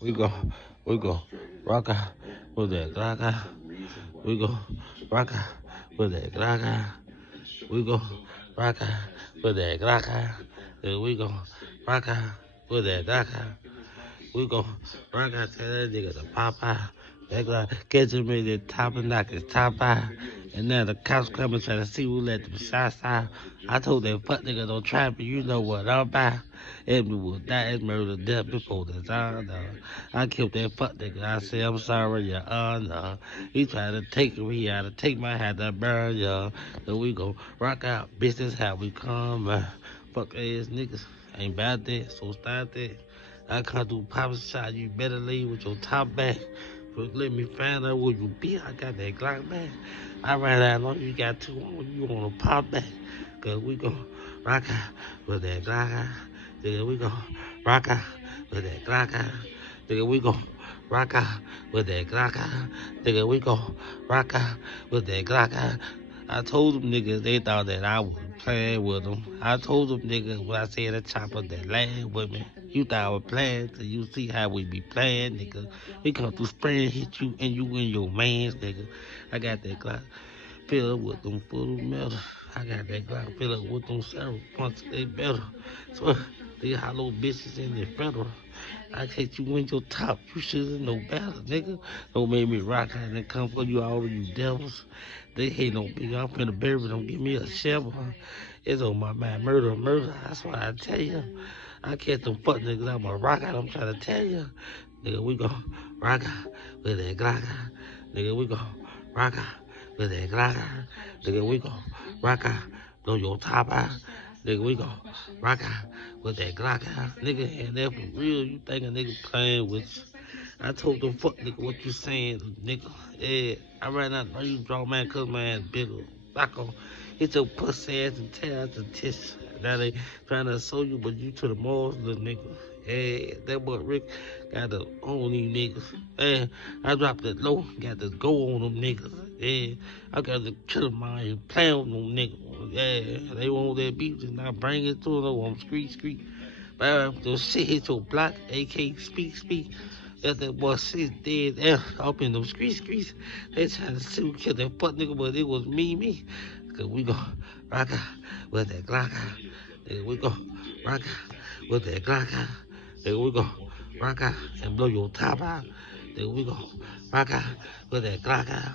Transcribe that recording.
We go, we go, rock out with that glock out. We go, rock out with that glock out. We go, rock out with that glock out. Then we go, rock out with that glock out. We go, rock out to that nigga to pop out. That glock catch him in the top and knock his top out. And now the cops coming trying to see who let them shots out. I told that fuck nigga don't try me, you know what I'm about. Edmund will die as murder death before the time. I killed that fuck nigga. I said I'm sorry, your honor. He tried to take me, he had to take my hat to burn ya. So we go rock out, bitch. That's how we come. Fuck ass niggas ain't about that, so stop that. I come through pop shot, you better leave with your top back. But let me find out where you be. I got that Glock back. I ran out on you got two on you wanna pop back. Cause we gon' rock out with that Glock out. Nigga, we gon' rock out with that Glock out. Nigga, we gon' rock out with that Glock out. Nigga, we gon' rock out with that Glock out. I told them niggas they thought that I was playing with them. I told them niggas when I said the chopper that land with me. You thought I was playing till you see how we be playing, nigga. We come through spraying, hit you and your mans, nigga. I got that Glock filled with them full of metal. I got that Glock filled with them several punches, they better. So these hollow bitches in the federal. I hit you in your top. You should know better, nigga. Don't make me rock out and come for you, all of you devils. They hate on me. I'm finna bury them. Give me a shovel. It's on my mind. Murder, murder. That's why I tell you. I catch them fuck niggas. I'm a rock out. I'm trying to tell you. Nigga, we gon' rock out with that Glock out. Nigga, we gon' rock out with that Glock out. Nigga, we gon' rock out. Blow your top out. Nigga, we gon' rock out with that Glock out. Nigga, and that for real. You think a nigga playing with you. I told them fuck nigga what you saying, nigga. Yeah, I ran out know you draw man cause my ass bigger. Back on. Hit your pussy ass and tear out the tits. Now they trying to show you, but you to the malls, little nigga. Yeah, that boy Rick got to own these niggas. Yeah, I dropped it low, got to go on them niggas. Yeah, I got to kill them and play on them niggas. Yeah, they want that beef, and I bring it to them on street, street. Those shit hit your block, AK, speak. That boy shit dead there up in them streets. They trying to see who killed that fuck nigga, but it was me. Cause we go rock out with that Glock out. Nigga, we go rock out with that Glock out. Nigga, we go rock out and blow your top out. Nigga, we go rock out with that Glock out.